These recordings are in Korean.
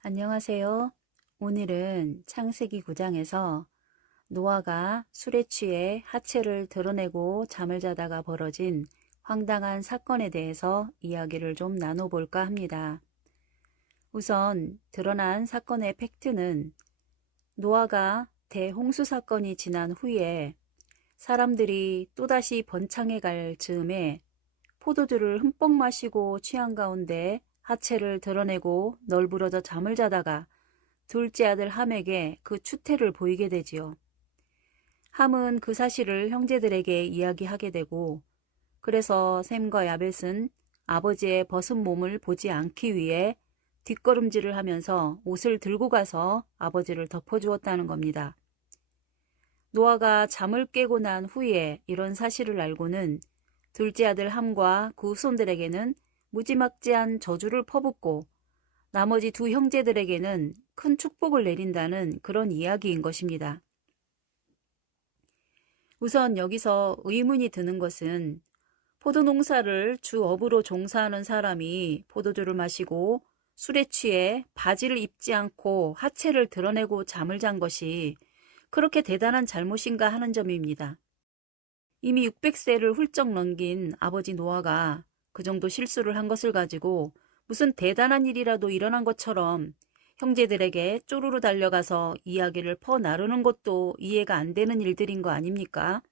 안녕하세요. 오늘은 창세기 9장에서 노아가 술에 취해 하체를 드러내고 잠을 자다가 벌어진 황당한 사건에 대해서 이야기를 좀 나눠볼까 합니다. 우선 드러난 사건의 팩트는 노아가 대홍수 사건이 지난 후에 사람들이 또다시 번창해 갈 즈음에 포도주를 흠뻑 마시고 취한 가운데 하체를 드러내고 널브러져 잠을 자다가 둘째 아들 함에게 그 추태를 보이게 되지요. 함은 그 사실을 형제들에게 이야기하게 되고, 그래서 셈과 야벳은 아버지의 벗은 몸을 보지 않기 위해 뒷걸음질을 하면서 옷을 들고 가서 아버지를 덮어주었다는 겁니다. 노아가 잠을 깨고 난 후에 이런 사실을 알고는 둘째 아들 함과 그 후손들에게는 무지막지한 저주를 퍼붓고 나머지 두 형제들에게는 큰 축복을 내린다는 그런 이야기인 것입니다. 우선 여기서 의문이 드는 것은 포도 농사를 주업으로 종사하는 사람이 포도주를 마시고 술에 취해 바지를 입지 않고 하체를 드러내고 잠을 잔 것이 그렇게 대단한 잘못인가 하는 점입니다. 이미 600세를 훌쩍 넘긴 아버지 노아가 그 정도 실수를 한 것을 가지고 무슨 대단한 일이라도 일어난 것처럼 형제들에게 쪼르르 달려가서 이야기를 퍼나르는 것도 이해가 안 되는 일들인 거 아닙니까?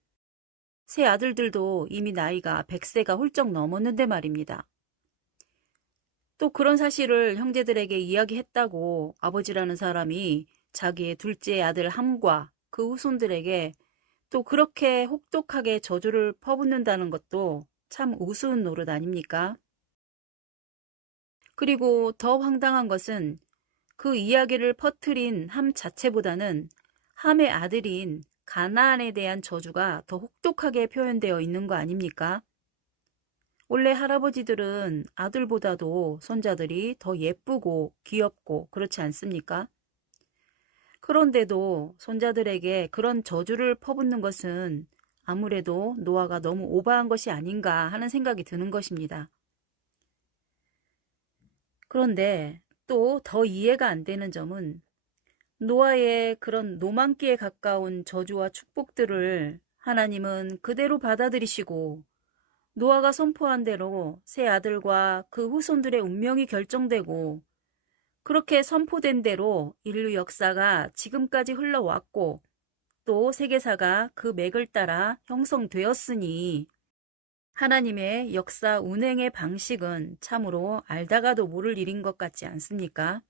세 아들들도 이미 나이가 100세가 훌쩍 넘었는데 말입니다. 또 그런 사실을 형제들에게 이야기했다고 아버지라는 사람이 자기의 둘째 아들 함과 그 후손들에게 또 그렇게 혹독하게 저주를 퍼붓는다는 것도 참 우스운 노릇 아닙니까? 그리고 더 황당한 것은 그 이야기를 퍼뜨린 함 자체보다는 함의 아들인 가나안에 대한 저주가 더 혹독하게 표현되어 있는 거 아닙니까? 원래 할아버지들은 아들보다도 손자들이 더 예쁘고 귀엽고 그렇지 않습니까? 그런데도 손자들에게 그런 저주를 퍼붓는 것은 아무래도 노아가 너무 오버한 것이 아닌가 하는 생각이 드는 것입니다. 그런데 또 더 이해가 안 되는 점은 노아의 그런 노망기에 가까운 저주와 축복들을 하나님은 그대로 받아들이시고 노아가 선포한 대로 세 아들과 그 후손들의 운명이 결정되고 그렇게 선포된 대로 인류 역사가 지금까지 흘러왔고 또 세계사가 그 맥을 따라 형성되었으니 하나님의 역사 운행의 방식은 참으로 알다가도 모를 일인 것 같지 않습니까?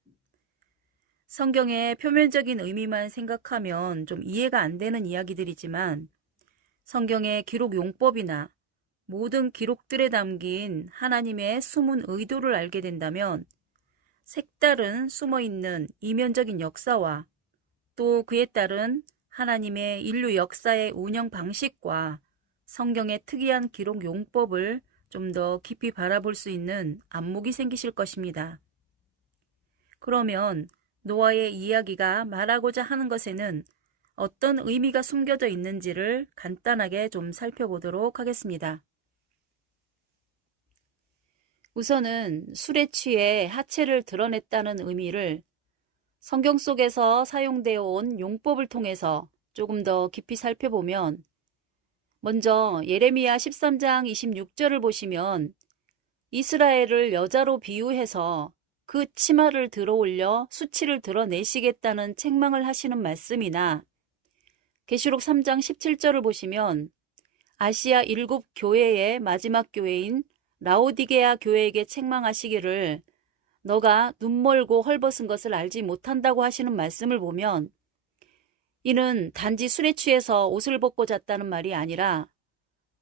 성경의 표면적인 의미만 생각하면 좀 이해가 안 되는 이야기들이지만 성경의 기록 용법이나 모든 기록들에 담긴 하나님의 숨은 의도를 알게 된다면 색다른 숨어있는 이면적인 역사와 또 그에 따른 하나님의 인류 역사의 운영 방식과 성경의 특이한 기록 용법을 좀 더 깊이 바라볼 수 있는 안목이 생기실 것입니다. 그러면 노아의 이야기가 말하고자 하는 것에는 어떤 의미가 숨겨져 있는지를 간단하게 좀 살펴보도록 하겠습니다. 우선은 술에 취해 하체를 드러냈다는 의미를 성경 속에서 사용되어 온 용법을 통해서 조금 더 깊이 살펴보면 먼저 예레미야 13장 26절을 보시면 이스라엘을 여자로 비유해서 그 치마를 들어올려 수치를 드러내시겠다는 책망을 하시는 말씀이나 계시록 3장 17절을 보시면 아시아 7교회의 마지막 교회인 라오디게아 교회에게 책망하시기를 너가 눈멀고 헐벗은 것을 알지 못한다고 하시는 말씀을 보면 이는 단지 술에 취해서 옷을 벗고 잤다는 말이 아니라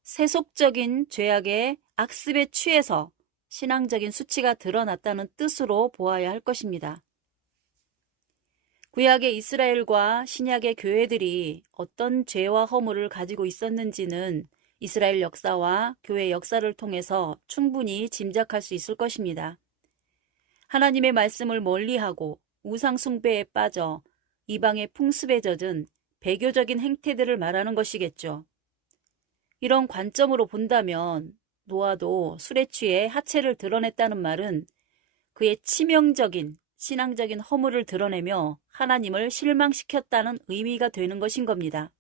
세속적인 죄악의 악습에 취해서 신앙적인 수치가 드러났다는 뜻으로 보아야 할 것입니다. 구약의 이스라엘과 신약의 교회들이 어떤 죄와 허물을 가지고 있었는지는 이스라엘 역사와 교회 역사를 통해서 충분히 짐작할 수 있을 것입니다. 하나님의 말씀을 멀리하고 우상 숭배에 빠져 이방의 풍습에 젖은 배교적인 행태들을 말하는 것이겠죠. 이런 관점으로 본다면 노아도 술에 취해 하체를 드러냈다는 말은 그의 치명적인 신앙적인 허물을 드러내며 하나님을 실망시켰다는 의미가 되는 것인 겁니다.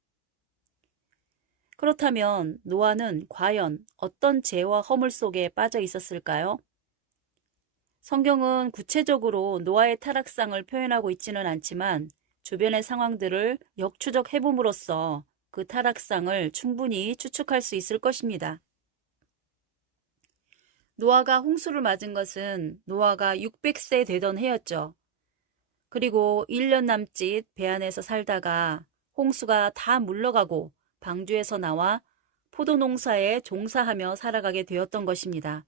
그렇다면 노아는 과연 어떤 죄와 허물 속에 빠져 있었을까요? 성경은 구체적으로 노아의 타락상을 표현하고 있지는 않지만 주변의 상황들을 역추적해 봄으로써 그 타락상을 충분히 추측할 수 있을 것입니다. 노아가 홍수를 맞은 것은 노아가 600세 되던 해였죠. 그리고 1년 남짓 배 안에서 살다가 홍수가 다 물러가고 방주에서 나와 포도 농사에 종사하며 살아가게 되었던 것입니다.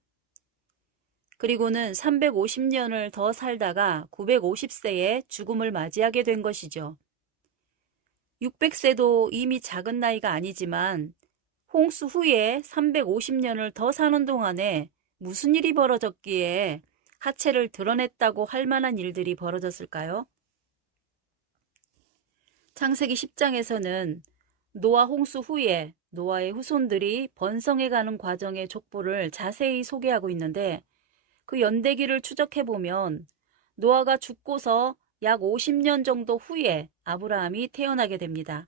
그리고는 350년을 더 살다가 950세에 죽음을 맞이하게 된 것이죠. 600세도 이미 작은 나이가 아니지만 홍수 후에 350년을 더 사는 동안에 무슨 일이 벌어졌기에 하체를 드러냈다고 할 만한 일들이 벌어졌을까요? 창세기 10장에서는 노아 홍수 후에 노아의 후손들이 번성해가는 과정의 족보를 자세히 소개하고 있는데 그 연대기를 추적해보면 노아가 죽고서 약 50년 정도 후에 아브라함이 태어나게 됩니다.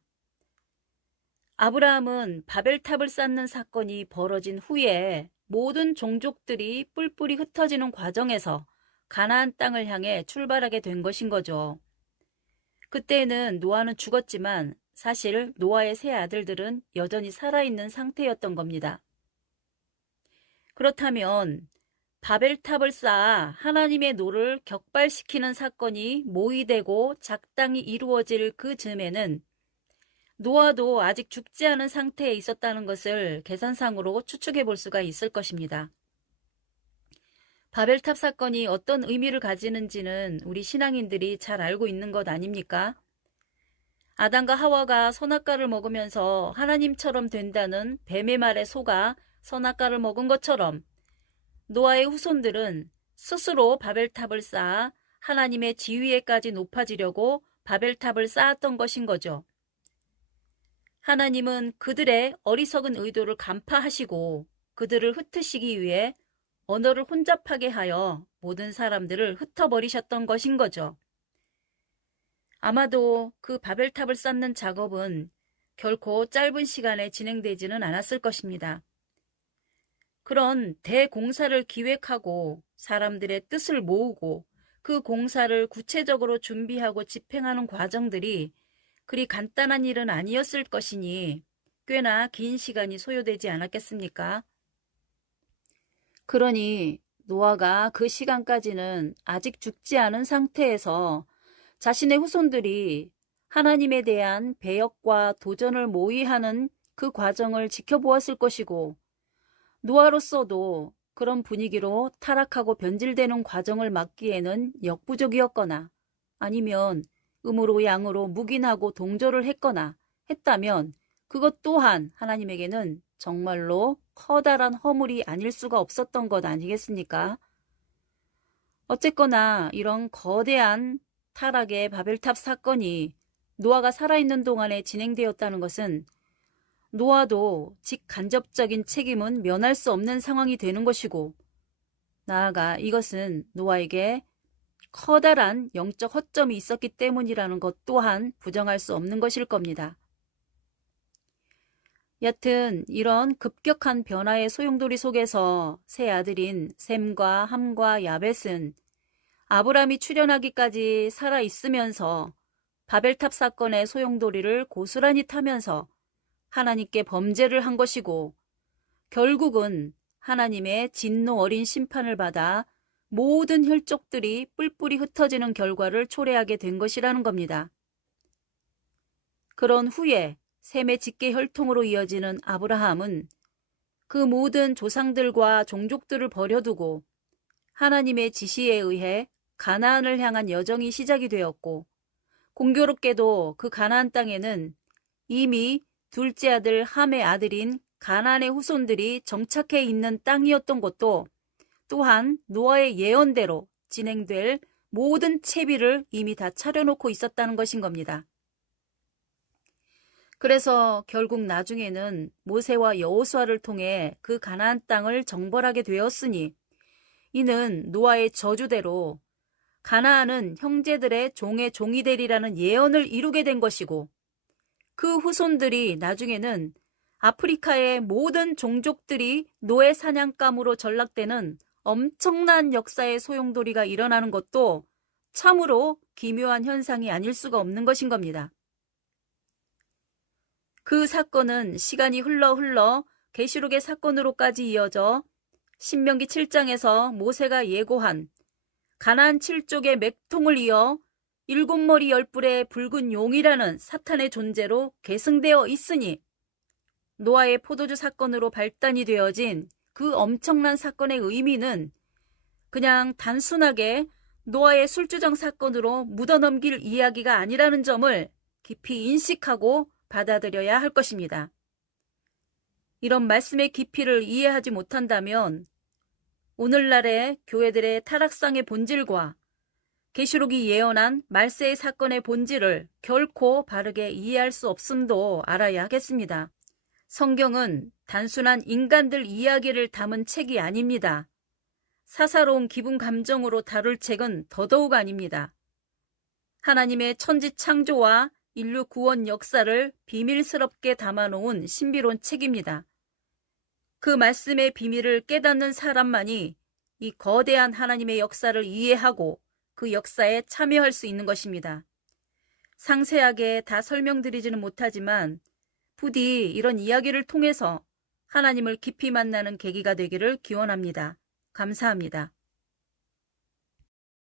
아브라함은 바벨탑을 쌓는 사건이 벌어진 후에 모든 종족들이 뿔뿔이 흩어지는 과정에서 가나안 땅을 향해 출발하게 된 것인 거죠. 그때는 노아는 죽었지만 사실 노아의 세 아들들은 여전히 살아있는 상태였던 겁니다. 그렇다면 바벨탑을 쌓아 하나님의 노를 격발시키는 사건이 모의되고 작당히 이루어질 그 즈음에는 노아도 아직 죽지 않은 상태에 있었다는 것을 계산상으로 추측해 볼 수가 있을 것입니다. 바벨탑 사건이 어떤 의미를 가지는지는 우리 신앙인들이 잘 알고 있는 것 아닙니까? 아담과 하와가 선악과를 먹으면서 하나님처럼 된다는 뱀의 말에 속아 선악과를 먹은 것처럼 노아의 후손들은 스스로 바벨탑을 쌓아 하나님의 지위에까지 높아지려고 바벨탑을 쌓았던 것인 거죠. 하나님은 그들의 어리석은 의도를 간파하시고 그들을 흩으시기 위해 언어를 혼잡하게 하여 모든 사람들을 흩어버리셨던 것인 거죠. 아마도 그 바벨탑을 쌓는 작업은 결코 짧은 시간에 진행되지는 않았을 것입니다. 그런 대공사를 기획하고 사람들의 뜻을 모으고 그 공사를 구체적으로 준비하고 집행하는 과정들이 그리 간단한 일은 아니었을 것이니 꽤나 긴 시간이 소요되지 않았겠습니까? 그러니 노아가 그 시간까지는 아직 죽지 않은 상태에서 자신의 후손들이 하나님에 대한 배역과 도전을 모의하는 그 과정을 지켜보았을 것이고 노아로서도 그런 분위기로 타락하고 변질되는 과정을 막기에는 역부족이었거나 아니면 음으로 양으로 묵인하고 동조를 했거나 했다면 그것 또한 하나님에게는 정말로 커다란 허물이 아닐 수가 없었던 것 아니겠습니까? 어쨌거나 이런 거대한 타락의 바벨탑 사건이 노아가 살아있는 동안에 진행되었다는 것은 노아도 직간접적인 책임은 면할 수 없는 상황이 되는 것이고 나아가 이것은 노아에게 커다란 영적 허점이 있었기 때문이라는 것 또한 부정할 수 없는 것일 겁니다. 여튼 이런 급격한 변화의 소용돌이 속에서 세 아들인 셈과 함과 야벳은 아브람이 출현하기까지 살아있으면서 바벨탑 사건의 소용돌이를 고스란히 타면서 하나님께 범죄를 한 것이고 결국은 하나님의 진노 어린 심판을 받아 모든 혈족들이 뿔뿔이 흩어지는 결과를 초래하게 된 것이라는 겁니다. 그런 후에 셈의 직계 혈통으로 이어지는 아브라함은 그 모든 조상들과 종족들을 버려두고 하나님의 지시에 의해 가나안을 향한 여정이 시작이 되었고 공교롭게도 그 가나안 땅에는 이미 둘째 아들 함의 아들인 가나안의 후손들이 정착해 있는 땅이었던 것도 또한 노아의 예언대로 진행될 모든 채비를 이미 다 차려놓고 있었다는 것인 겁니다. 그래서 결국 나중에는 모세와 여호수아를 통해 그 가나안 땅을 정벌하게 되었으니 이는 노아의 저주대로 가나안은 형제들의 종의 종이 되리라는 예언을 이루게 된 것이고 그 후손들이 나중에는 아프리카의 모든 종족들이 노예 사냥감으로 전락되는 엄청난 역사의 소용돌이가 일어나는 것도 참으로 기묘한 현상이 아닐 수가 없는 것인 겁니다. 그 사건은 시간이 흘러 계시록의 사건으로까지 이어져 신명기 7장에서 모세가 예고한 가나안 7족의 맥통을 이어 7머리 10뿔의 붉은 용이라는 사탄의 존재로 계승되어 있으니 노아의 포도주 사건으로 발단이 되어진 그 엄청난 사건의 의미는 그냥 단순하게 노아의 술주정 사건으로 묻어넘길 이야기가 아니라는 점을 깊이 인식하고 받아들여야 할 것입니다. 이런 말씀의 깊이를 이해하지 못한다면 오늘날의 교회들의 타락상의 본질과 계시록이 예언한 말세의 사건의 본질을 결코 바르게 이해할 수 없음도 알아야 하겠습니다. 성경은 단순한 인간들 이야기를 담은 책이 아닙니다. 사사로운 기분 감정으로 다룰 책은 더더욱 아닙니다. 하나님의 천지 창조와 인류 구원 역사를 비밀스럽게 담아놓은 신비로운 책입니다. 그 말씀의 비밀을 깨닫는 사람만이 이 거대한 하나님의 역사를 이해하고 그 역사에 참여할 수 있는 것입니다. 상세하게 다 설명드리지는 못하지만 부디 이런 이야기를 통해서 하나님을 깊이 만나는 계기가 되기를 기원합니다. 감사합니다.